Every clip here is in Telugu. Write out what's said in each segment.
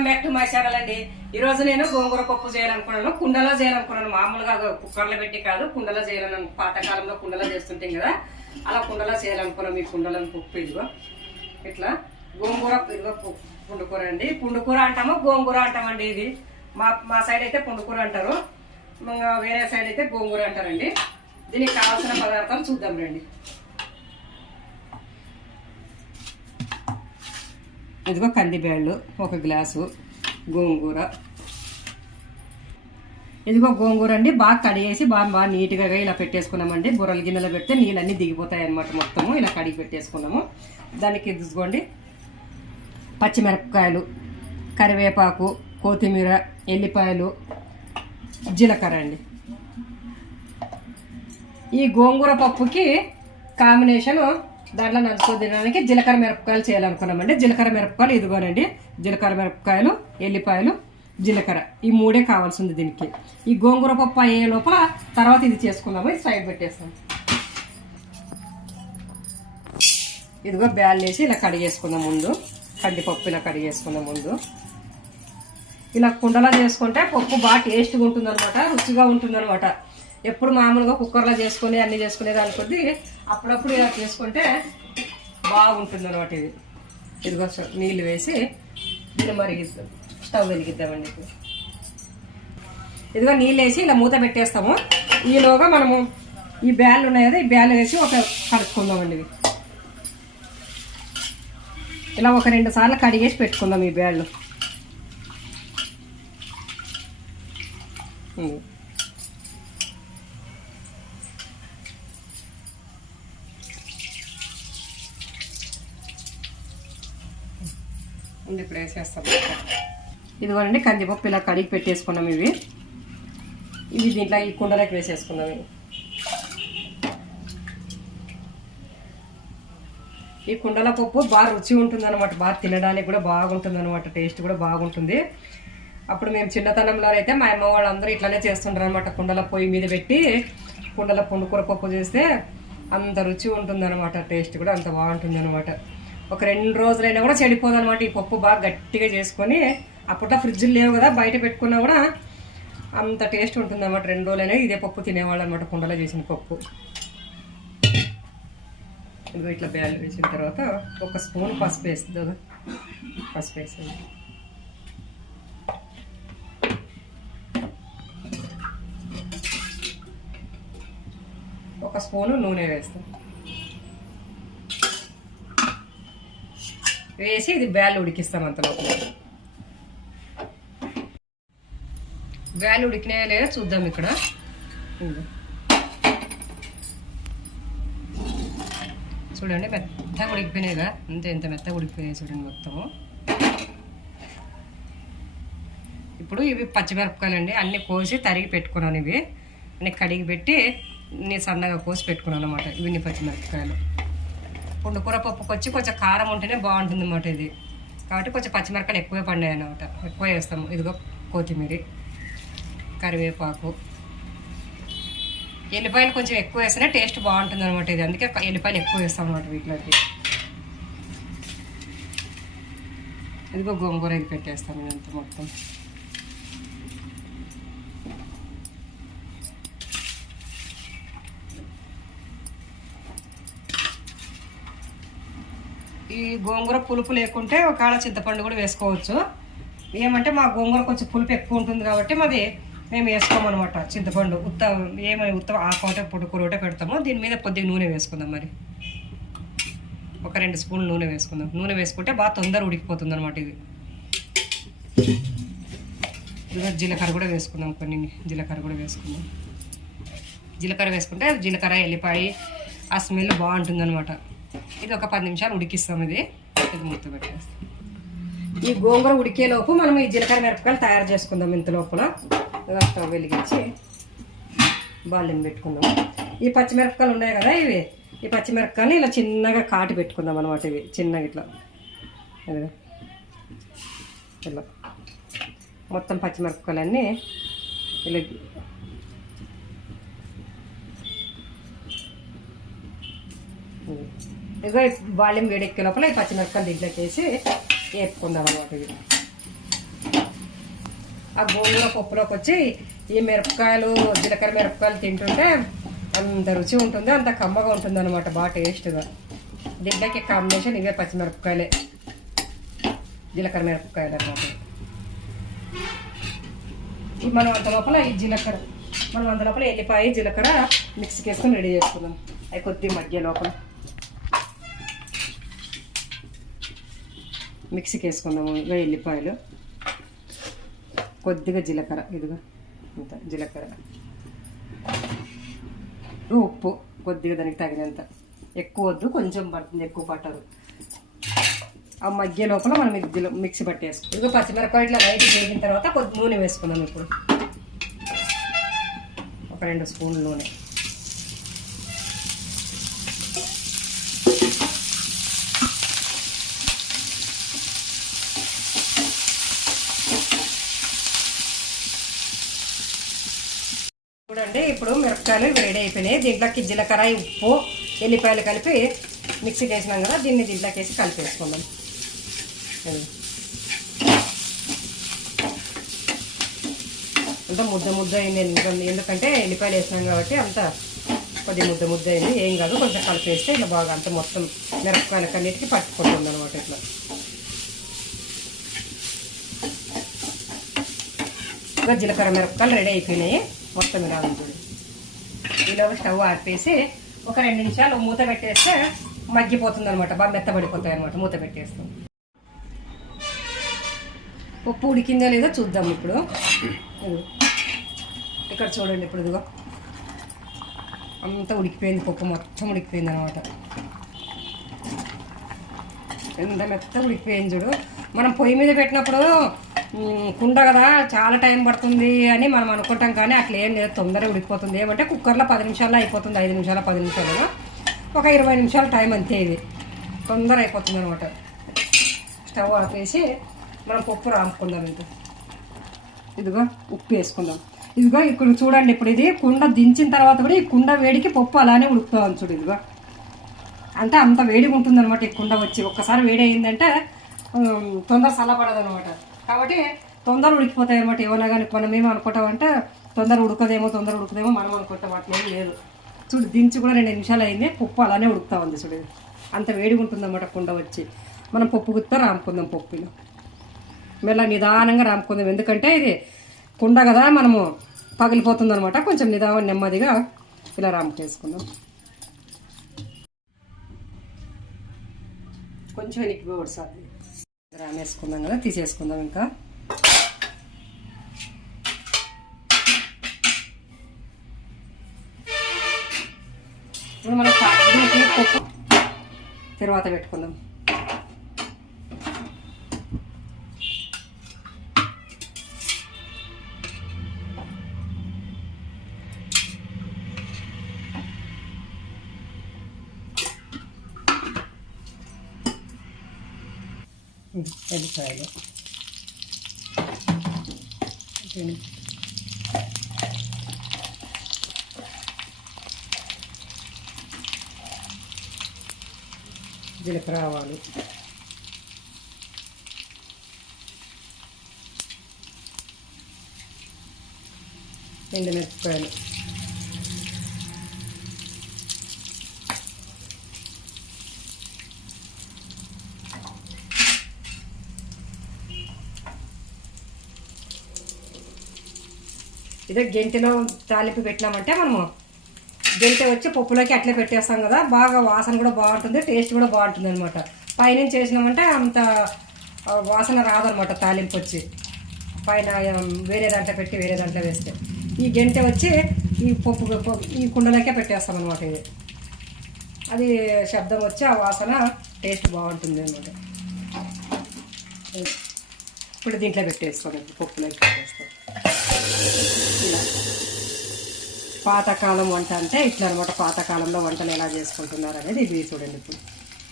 Welcome back to my channel అండి. ఈ రోజు నేను గోంగూర పప్పు చేయాలనుకున్నాను. కుండలో చేయాలనుకున్నాను, మామూలుగా కుక్కర్లో పెట్టి కాదు, కుండలో చేయాలను. పాతకాలంలో కుండలో చేస్తుంటాం కదా, అలా కుండలో చేయాలనుకున్నాం. ఈ కుండలను పప్పు ఇదిగో ఇట్లా గోంగూర, ఇదిగో పుండుకూర అండి. పుండుకూర అంటాము, గోంగూర అంటామండి. ఇది మా సైడ్ అయితే పుండుకూర అంటారు, వేరే సైడ్ అయితే గోంగూర అంటారండి. దీనికి కావాల్సిన పదార్థాలు చూద్దాం రండి. ఇదిగో కందిబ్యాళ్ళు 1 గ్లాసు, గోంగూర, ఇదిగో గోంగూర అండి. బాగా కడిగేసి బాగా నీట్గా ఇలా పెట్టేసుకున్నామండి. బుర్రల గిన్నెలో పెడితే నీళ్ళన్నీ దిగిపోతాయి అన్నమాట. మొత్తము ఇలా కడిగి పెట్టేసుకున్నాము. దానికి ఇదిగోండి పచ్చిమిరపకాయలు, కరివేపాకు, కొత్తిమీర, ఎల్లిపాయలు, జీలకర్ర అండి. ఈ గోంగూర పప్పుకి కాంబినేషన్ దాంట్లో నంచుకో తినడానికి జీలకర్ర మిరపకాయలు చేయాలనుకున్నామండి. జీలకర్ర మిరపకాయలు ఇదిగోనండి. జీలకర్ర మిరపకాయలు, ఎల్లిపాయలు, జీలకర్ర, ఈ 3 కావాల్సింది దీనికి. ఈ గోంగూర పప్పు అయ్యే లోపల తర్వాత ఇది చేసుకుందాము. ఇది సైడ్ పెట్టేస్తాం. ఇదిగో బ్యాల్ వేసి ఇలా కడిగేసుకుందాం ముందు. కందిపప్పు ఇలా కడిగేసుకుందాం ముందు. ఇలా కుండలా చేసుకుంటే పప్పు బాగా టేస్ట్గా ఉంటుందన్నమాట, రుచిగా ఉంటుందన్నమాట. ఎప్పుడు మామూలుగా కుక్కర్లో చేసుకుని అన్ని చేసుకునేది అనుకుంది, అప్పుడప్పుడు ఇలా చేసుకుంటే బాగుంటుంది అనమాట. ఇది ఇదిగో నీళ్ళు వేసి దీన్ని మరిగిద్దాం. స్టవ్ వెలిగిద్దామండి. ఇదిగో నీళ్ళు వేసి ఇలా మూత పెట్టేస్తాము. ఈలోగా మనము ఈ బ్యాళ్ళు ఉన్నాయి కదా, ఈ బ్యాళ్ళు వేసి కడుక్కుందామండి. ఇవి ఇలా 1-2 సార్లు కడిగేసి పెట్టుకుందాం ఈ బ్యాళ్ళు. ఇప్పుడు వేసేస్తాం. ఇదిగోనండి కందిపప్పు ఇలా కడిగి పెట్టేసుకున్నాం. ఇవి దీంట్లో ఈ కుండలోకి వేసేసుకున్నాం. ఈ కుండల పప్పు బాగా రుచి ఉంటుంది అనమాట, బాగా తినడానికి కూడా బాగుంటుంది అనమాట, టేస్ట్ కూడా బాగుంటుంది. అప్పుడు మేము చిన్నతనంలో అయితే మా అమ్మ వాళ్ళందరూ ఇట్లానే చేస్తుంటారు అనమాట. కుండల పొయ్యి మీద పెట్టి కుండల పుండుకూర పప్పు చేస్తే అంత రుచి ఉంటుంది అనమాట, టేస్ట్ కూడా అంత బాగుంటుంది అనమాట. ఒక 2 రోజులైనా కూడా చెడిపోదు అనమాట. ఈ పప్పు బాగా గట్టిగా చేసుకొని, అప్పట్లో ఫ్రిడ్జ్లు లేవు కదా, బయట పెట్టుకున్నా కూడా అంత టేస్ట్ ఉంటుంది అనమాట. 2 రోజులైనా ఇదే పప్పు తినేవాళ్ళు అనమాట, కుండలో చేసిన పప్పు. ఇదిగో ఇట్లా బ్యాలు వేసిన తర్వాత 1 స్పూన్ పసుపు వేస్తుంది. పసుపు వేస్తుంది. 1 స్పూను నూనె వేస్తాం. వేసి ఇది బ్యాళ్ళు ఉడికిస్తాం. అంతలో బ్యాళ్ళు ఉడికినాయా లేదా చూద్దాం. ఇక్కడ చూడండి, మెత్తగా ఉడికిపోయినాయిగా, ఎంత మెత్తగా ఉడికిపోయినాయి చూడండి మొత్తము. ఇప్పుడు ఇవి పచ్చిమిరపకాయలు అండి, అన్నీ కోసి తరిగి పెట్టుకున్నాను. ఇవి అన్నీ కడిగి పెట్టి సన్నగా కోసి పెట్టుకున్నాను అనమాట. ఇవన్నీ పచ్చిమిరపకాయలు. పుండుకూర పప్పుకి వచ్చి కొంచెం కారం ఉంటేనే బాగుంటుంది అన్నమాట ఇది, కాబట్టి కొంచెం పచ్చిమిరపకాయలు ఎక్కువే పండాయి అన్నమాట, ఎక్కువ వేస్తాము. ఇదిగో కొత్తిమీర, కరివేపాకు, ఎల్లిపాయలు కొంచెం ఎక్కువ వేస్తేనే టేస్ట్ బాగుంటుంది అనమాట ఇది, అందుకే ఎల్లిపాయలు ఎక్కువ వేస్తాం అనమాట వీటిలోకి. ఇదిగో గోంగూర ఇది పెట్టేస్తాము ఇదంతా మొత్తం. ఈ గోంగూర పులుపు లేకుంటే ఒకవేళ చింతపండు కూడా వేసుకోవచ్చు. ఏమంటే మా గోంగూర కొంచెం పులుపు ఎక్కువ ఉంటుంది కాబట్టి మేము వేసుకోమన్నమాట చింతపండు. ఉత్త ఆకోటే పుట్టుకూర ఒకటే పెడతాము. దీని మీద కొద్దిగా నూనె వేసుకుందాం. మరి 1-2 స్పూన్లు నూనె వేసుకుందాం. నూనె వేసుకుంటే బాగా తొందరగా ఉడికిపోతుంది అనమాట ఇది. జీలకర్ర కూడా వేసుకుందాం. జీలకర్ర కూడా వేసుకుందాం. జీలకర్ర వేసుకుంటే జీలకర్ర, ఎల్లిపాయ ఆ స్మెల్ బాగుంటుంది అనమాట. ఇది ఒక 10 నిమిషాలు ఉడికిస్తాం. ఇది మూత పెట్టేస్తాం. ఈ గోంగూర ఉడికేలోపు మనం ఈ జీలకర్ర మిరపకాయలు తయారు చేసుకుందాం. ఇంత లోపల స్టవ్ వెలిగించి బాల్యం పెట్టుకుందాం. ఈ పచ్చిమిరపకాయలు ఉన్నాయి కదా, ఈ పచ్చిమిరపకాయలు ఇలా చిన్నగా కాటి పెట్టుకుందాం అనమాట. ఇవి చిన్నగా ఇట్లా ఇలా మొత్తం పచ్చిమిరపకాయలన్నీ ఇలా ఇదిగో బాల్యం వేడెక్కే లోపల ఈ పచ్చిమిరపకాయలు దీంట్లోకి వేసి వేపుకుందాం అన్నమాట. ఇది ఆ గోంగూర పప్పులోకి వచ్చి ఈ మిరపకాయలు జీలకర్ర మిరపకాయలు తింటుంటే అంత రుచి ఉంటుంది, అంత కమ్మగా ఉంటుంది అనమాట, బాగా టేస్ట్గా. దీంట్లోకి కాంబినేషన్ ఇవే పచ్చిమిరపకాయలే, జీలకర్ర మిరపకాయలు అనమాట. మనం అంత లోపల ఈ జీలకర్ర మనం అంత లోపల ఎల్లిపాయ జీలకర్ర మిక్సీకి వేసుకొని రెడీ చేసుకుందాం. అవి కొద్దిగా మధ్య లోపల మిక్సీకి వేసుకుందాము. ఇక ఎల్లిపాయలు, కొద్దిగా జీలకర్ర, ఇదిగా ఇంత జీలకర్ర, ఉప్పు కొద్దిగా దానికి తగినంత, ఎక్కువ వద్దు, కొంచెం పడుతుంది, ఎక్కువ పట్టదు. ఆ మధ్య లోపల మనం మిక్సీ పట్టేసుకుంటాం. ఇదిగో పచ్చిమిరపకాయ ఇట్లా లైట్ వేగిన తర్వాత కొద్ది నూనె వేసుకుందాం. ఇప్పుడు ఒక 2 స్పూన్ల నూనె. చూడండి, ఇప్పుడు మిరపకాయలు రెడీ అయిపోయినాయి. దీంట్లోకి జీలకర్ర, ఉప్పు, ఎల్లిపాయలు కలిపి మిక్సీకి వేసినాం కదా, దీన్ని దీంట్లోకి వేసి కలిపేసుకుందాం. అంతా ముద్ద అయింది, ఎందుకంటే ఎల్లిపాయలు వేసినాం కాబట్టి అంత కొద్ది ముద్ద అయింది. ఏం కాదు, కొంచెం కలిపేస్తే ఇలా బాగా అంత మొత్తం మిరపకాయలకు అన్నిటికీ పట్టుకుంటుంది అనమాట. ఇట్లా ఇంకా జీలకర్ర మిరపకాయలు రెడీ అయిపోయినాయి మొత్తం. ఇలా ఉంటుంది. ఇలా స్టవ్ ఆర్పేసి ఒక 2 నిమిషాలు మూత పెట్టేస్తే మగ్గిపోతుంది అనమాట, బాగా మెత్తబడిపోతాయి అనమాట. మూత పెట్టేస్తాం. పప్పు ఉడికిందో లేదో చూద్దాం ఇప్పుడు. ఇక్కడ చూడండి, ఇప్పుడు ఇదిగో అంతా ఉడికిపోయింది, పప్పు మొత్తం ఉడికిపోయింది అనమాట. ఎంత మెత్త ఉడికిపోయింది చూడు. మనం పొయ్యి మీద పెట్టినప్పుడు కుండ కదా చాలా టైం పడుతుంది అని మనం అనుకుంటాం, కానీ అట్లా ఏం లేదు, తొందరగా ఉడికిపోతుంది. ఏమంటే కుక్కర్లో 10 నిమిషాల్లో అయిపోతుంది, 5 నిమిషాలు 10 నిమిషాలు, ఒక 20 నిమిషాల టైం అంతే. ఇది తొందర అయిపోతుంది అనమాట. స్టవ్ ఆపేసి మనం పప్పు రాముకుందాం. ఇంకా ఇదిగో ఉప్పు వేసుకుందాం. ఇదిగో ఇక్కడ చూడండి, ఇప్పుడు ఇది కుండ దించిన తర్వాత కూడా ఈ కుండ వేడికి పప్పు అలానే ఉడుకుతాం చూడు. ఇదిగో అంటే అంత వేడిగా ఉంటుంది అనమాట. ఈ కుండ వచ్చి ఒక్కసారి వేడి అయిందంటే తొందర చల్లబడదు అనమాట. కాబట్టి తొందర ఉడికిపోతాయి అనమాట. ఏమన్నా కానీ మనం ఏమో అనుకుంటామంటే తొందర ఉడకదేమో మనం అనుకుంటాం, అట్లేం లేదు. చూడు, దించి కూడా 2 నిమిషాలు అయింది, పప్పు అలానే ఉడుకుతా ఉంది చూడు. అంత వేడిగా ఉంటుంది అనమాట కుండ వచ్చి. మనం పప్పు గుత్తా రాముకుందాం. పప్పులో మెల్ల నిదానంగా రాముకుందాం, ఎందుకంటే ఇది కుండ కదా, మనము పగిలిపోతుంది అనమాట. కొంచెం నెమ్మదిగా ఇలా రాముకేసుకుందాం. కొంచెం ఎక్కువ ఒకసారి రామేసుకుందాం కదా, తీసేసుకుందాం. ఇంకా ఇప్పుడు మనం పప్పు తర్వాత పెట్టుకుందాం. ఎల్లిపాయలు, జీలకర్ర, ఆవాలు, ఎండుమిరపకాయలు, ఇదే గెంటెలో తాలింపు పెట్టినామంటే మనము గెంటె వచ్చి పప్పులోకి అట్లే పెట్టేస్తాం కదా, బాగా వాసన కూడా బాగుంటుంది, టేస్ట్ కూడా బాగుంటుంది అనమాట. పైనుంచి చేసినామంటే అంత వాసన రాదనమాట తాలింపు వచ్చి. పైన వేరే దాంట్లో పెట్టి వేరే దాంట్లో వేస్తే, ఈ గెంటె వచ్చి ఈ కుండలోకే పెట్టేస్తాం అనమాట. ఇది అది శబ్దం వచ్చి ఆ వాసన టేస్ట్ బాగుంటుంది అనమాట. ఇప్పుడు దీంట్లో పెట్టేసుకోండి, పప్పులోకి పెట్టేస్తాం. ఇలా పాతకాలం వంట అంటే ఇట్లా అనమాట. పాతకాలంలో వంటలు ఎలా చేసుకుంటున్నారు అనేది ఇది చూడండి. ఇప్పుడు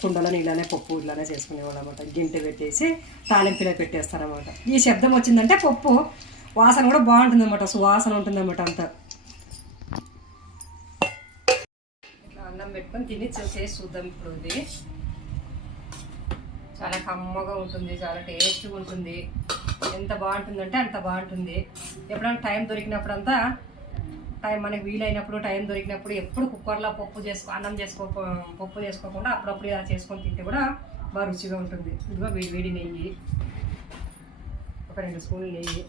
కుండలో ఇలానే పప్పు ఇలానే చేసుకునేవాళ్ళు అనమాట. గింటె పెట్టేసి తాలింపులో పెట్టేస్తారనమాట. ఈ శబ్దం వచ్చిందంటే పప్పు వాసన కూడా బాగుంటుంది అనమాట, సువాసన ఉంటుంది అనమాట. అంతా ఇట్లా అన్నం పెట్టుకొని తిని చేసి చూద్దాం. ఇప్పుడు ఇది చాలా కమ్మగా ఉంటుంది, చాలా టేస్ట్గా ఉంటుంది. ఎంత బాగుంటుందంటే అంత బాగుంటుంది. ఎప్పుడైనా టైం దొరికినప్పుడంతా, మనకి వీలైనప్పుడు టైం దొరికినప్పుడు ఎప్పుడు కుక్కర్లో అన్నం పప్పు చేసుకోకుండా అప్పుడప్పుడు ఇలా చేసుకొని తింటే కూడా బాగా రుచిగా ఉంటుంది. ఇదిగో వేడి నెయ్యి, ఒక 2 స్పూన్లు నెయ్యి.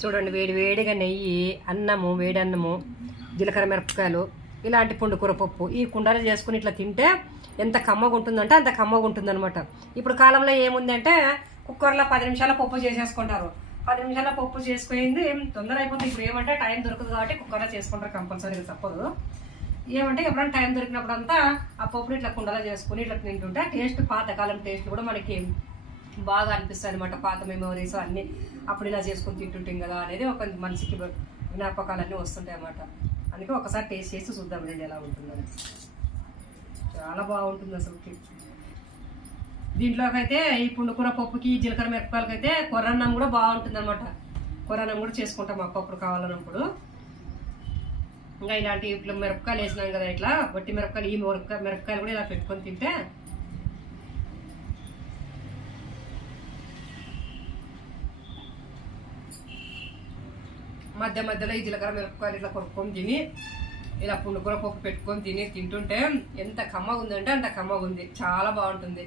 చూడండి, వేడిగా నెయ్యి, అన్నము, వేడి అన్నము, జీలకర్ర మిరపకాయలు, ఇలాంటి పుండుకూర పప్పు ఈ కుండలు చేసుకుని ఇట్లా తింటే ఎంత కమ్మగా ఉంటుందంటే అంత కమ్మగా ఉంటుంది అనమాట. ఇప్పుడు కాలంలో ఏముందంటే కుక్కర్లో 10 నిమిషాల పప్పు చేసేసుకుంటారు. 10 నిమిషాల పప్పు చేసుకుంది తొందర అయిపోతుంది. ఇప్పుడు ఏమంటే టైం దొరకదు కాబట్టి కుక్కర్లో చేసుకుంటారు, కంపల్సరీగా తప్పదు. ఏమంటే ఎప్పుడైనా టైం దొరికినప్పుడు అంతా ఆ పప్పుని ఇట్లా కుండలో చేసుకుని ఇట్లా తింటుంటే టేస్ట్, పాతకాలం టేస్ట్ కూడా మనకి బాగా అనిపిస్తుంది అనమాట. పాత మెమోరీస్ అన్నీ అప్పుడు ఇలా చేసుకుని తింటుంటాం కదా అనేది ఒక మనిషికి జ్ఞాపకాలన్నీ వస్తుంటాయి అన్నమాట. అందుకే ఒకసారి టేస్ట్ చేసి చూద్దాం రండి ఎలా ఉంటుందని. చాలా బాగుంటుంది అసలుకి. దీంట్లోకైతే ఈ పుండుకూర పప్పుకి, జీలకర్ర మిరపకాయలకైతే కొర్రన్నం కూడా బాగుంటుంది అనమాట. కొర్రన్నం కూడా చేసుకుంటాం అప్పుడు కావాలన్నప్పుడు. ఇంకా ఇలాంటి ఇట్లా మిరపకాయలు వేసినాం కదా, ఇట్లా వట్టి మిరపకాయలు, ఈ మిరపకాయలు కూడా ఇలా పెట్టుకొని తింటే మధ్యలో ఈ జీలకర్ర మిరపకాయలు ఇట్లా కొనుక్కొని తిని ఇలా పుండుకూర పప్పు పెట్టుకొని తింటుంటే ఎంత కమ్మగా ఉందంటే అంత కమ్మగా ఉంది, చాలా బాగుంటుంది.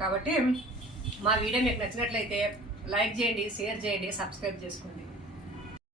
కాబట్టి మా వీడియో మీకు నచ్చినట్లయితే లైక్ చేయండి, షేర్ చేయండి, సబ్స్క్రైబ్ చేసుకోండి.